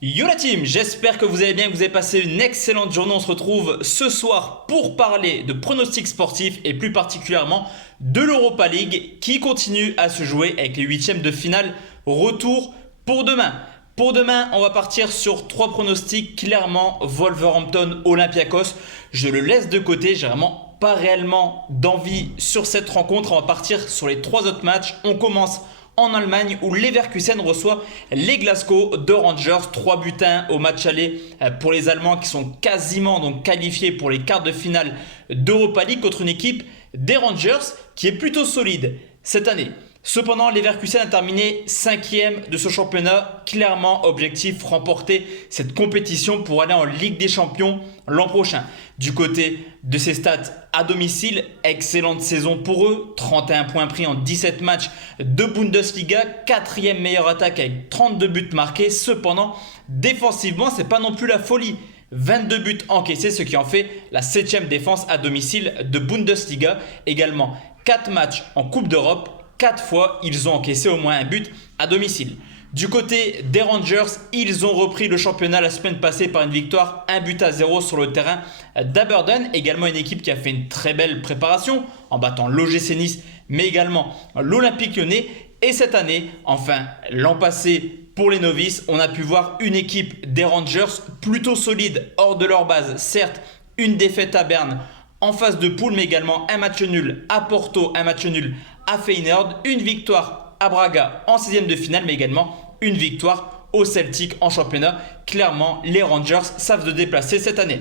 Yo la team, j'espère que vous allez bien, que vous avez passé une excellente journée. On se retrouve ce soir pour parler de pronostics sportifs et plus particulièrement de l'Europa League qui continue à se jouer avec les huitièmes de finale retour pour demain. Pour demain, on va partir sur trois pronostics. Clairement, Wolverhampton, Olympiakos, je le laisse de côté. J'ai vraiment pas réellement d'envie sur cette rencontre. On va partir sur les trois autres matchs. On commence en Allemagne où Leverkusen reçoit les Glasgow de Rangers. 3 buts à 1 au match aller pour les Allemands qui sont quasiment donc qualifiés pour les quarts de finale d'Europa League contre une équipe des Rangers qui est plutôt solide cette année. Cependant, Leverkusen a terminé 5e de ce championnat. Clairement, objectif remporter cette compétition pour aller en Ligue des Champions l'an prochain. Du côté de ses stats à domicile, excellente saison pour eux. 31 points pris en 17 matchs de Bundesliga. 4e meilleure attaque avec 32 buts marqués. Cependant, défensivement, c'est pas non plus la folie. 22 buts encaissés, ce qui en fait la 7e défense à domicile de Bundesliga. Également, 4 matchs en Coupe d'Europe. 4 fois, ils ont encaissé au moins un but à domicile. Du côté des Rangers, ils ont repris le championnat la semaine passée par une victoire 1-0 sur le terrain d'Aberdeen. Également une équipe qui a fait une très belle préparation en battant l'OGC Nice, mais également l'Olympique Lyonnais. Et cette année, enfin l'an passé pour les novices, on a pu voir une équipe des Rangers plutôt solide hors de leur base. Certes, une défaite à Berne en phase de poule, mais également un match nul à Porto, un match nul à Feyenoord, une victoire à Braga en 16e de finale, mais également une victoire au Celtic en championnat. Clairement, les Rangers savent se déplacer cette année.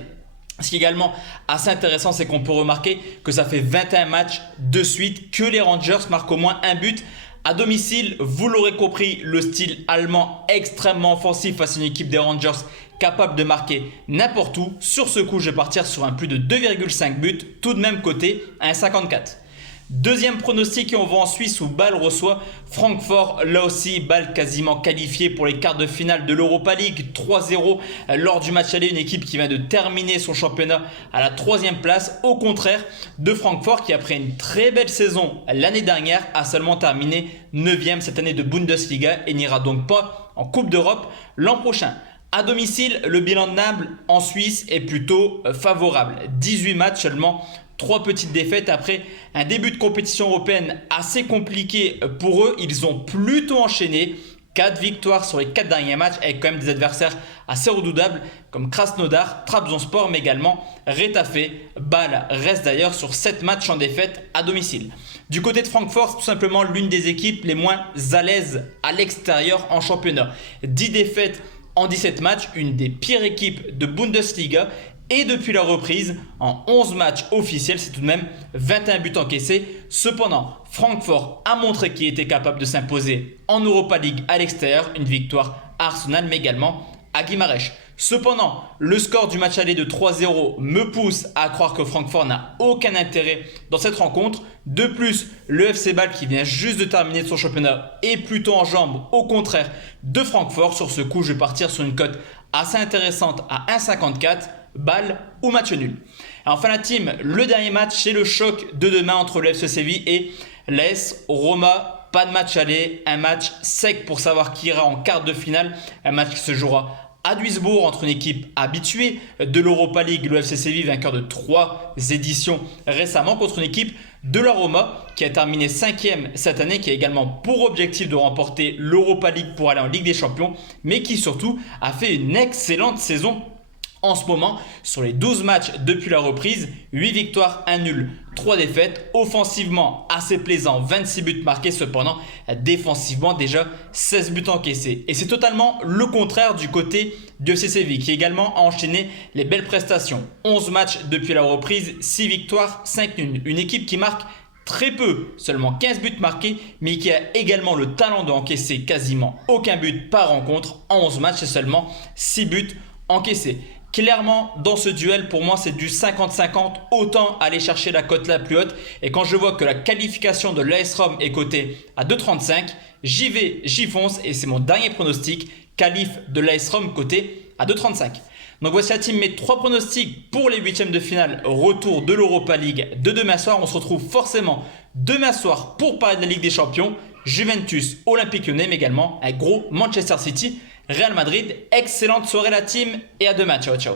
Ce qui est également assez intéressant, c'est qu'on peut remarquer que ça fait 21 matchs de suite que les Rangers marquent au moins un but à domicile. Vous l'aurez compris, le style allemand extrêmement offensif face à une équipe des Rangers capable de marquer n'importe où. Sur ce coup, je vais partir sur un plus de 2,5 buts, tout de même coté à 1,54. Deuxième pronostic, et on va en Suisse où Bâle reçoit Francfort. Là aussi, Bâle quasiment qualifié pour les quarts de finale de l'Europa League. 3-0 lors du match aller. Une équipe qui vient de terminer son championnat à la 3e place. Au contraire de Francfort qui, après une très belle saison l'année dernière, a seulement terminé 9e cette année de Bundesliga et n'ira donc pas en Coupe d'Europe l'an prochain. À domicile, le bilan de Naples en Suisse est plutôt favorable. 18 matchs seulement. 3 petites défaites après un début de compétition européenne assez compliqué pour eux. Ils ont plutôt enchaîné 4 victoires sur les 4 derniers matchs avec quand même des adversaires assez redoutables comme Krasnodar, Trabzonspor mais également Retafe. Bâle reste d'ailleurs sur 7 matchs en défaite à domicile. Du côté de Francfort, c'est tout simplement l'une des équipes les moins à l'aise à l'extérieur en championnat. 10 défaites en 17 matchs, une des pires équipes de Bundesliga. Et depuis la reprise, en 11 matchs officiels, c'est tout de même 21 buts encaissés. Cependant, Francfort a montré qu'il était capable de s'imposer en Europa League à l'extérieur. Une victoire à Arsenal, mais également à Guimarães. Cependant, le score du match aller de 3-0 me pousse à croire que Francfort n'a aucun intérêt dans cette rencontre. De plus, le FC Bâle qui vient juste de terminer son championnat est plutôt en jambes, au contraire de Francfort. Sur ce coup, je vais partir sur une cote assez intéressante à 1,54. Bâle ou match nul. Et enfin la team, le dernier match, c'est le choc de demain entre le FC Séville et l'AS Roma. Pas de match aller, un match sec pour savoir qui ira en quart de finale. Un match qui se jouera à Duisbourg entre une équipe habituée de l'Europa League, le FC Séville, vainqueur de 3 éditions récemment, contre une équipe de la Roma qui a terminé 5e cette année, qui a également pour objectif de remporter l'Europa League pour aller en Ligue des Champions, mais qui surtout a fait une excellente saison en ce moment. Sur les 12 matchs depuis la reprise, 8 victoires, 1 nul, 3 défaites. Offensivement, assez plaisant, 26 buts marqués. Cependant, défensivement, déjà 16 buts encaissés. Et c'est totalement le contraire du côté du FC Séville, qui également a enchaîné les belles prestations. 11 matchs depuis la reprise, 6 victoires, 5 nuls. Une équipe qui marque très peu, seulement 15 buts marqués, mais qui a également le talent d'encaisser quasiment aucun but par rencontre. En 11 matchs, c'est seulement 6 buts encaissés. Clairement, dans ce duel, pour moi, c'est du 50-50. Autant aller chercher la cote la plus haute. Et quand je vois que la qualification de l'AS Rome est cotée à 2,35, j'y vais, j'y fonce. Et c'est mon dernier pronostic. Qualif de l'AS Rome coté à 2,35. Donc voici la team, mes 3 pronostics pour les huitièmes de finale retour de l'Europa League de demain soir. On se retrouve forcément demain soir pour parler de la Ligue des Champions. Juventus, Olympique Lyonnais, mais également un gros Manchester City, Real Madrid. Excellente soirée la team et à demain. Ciao ciao.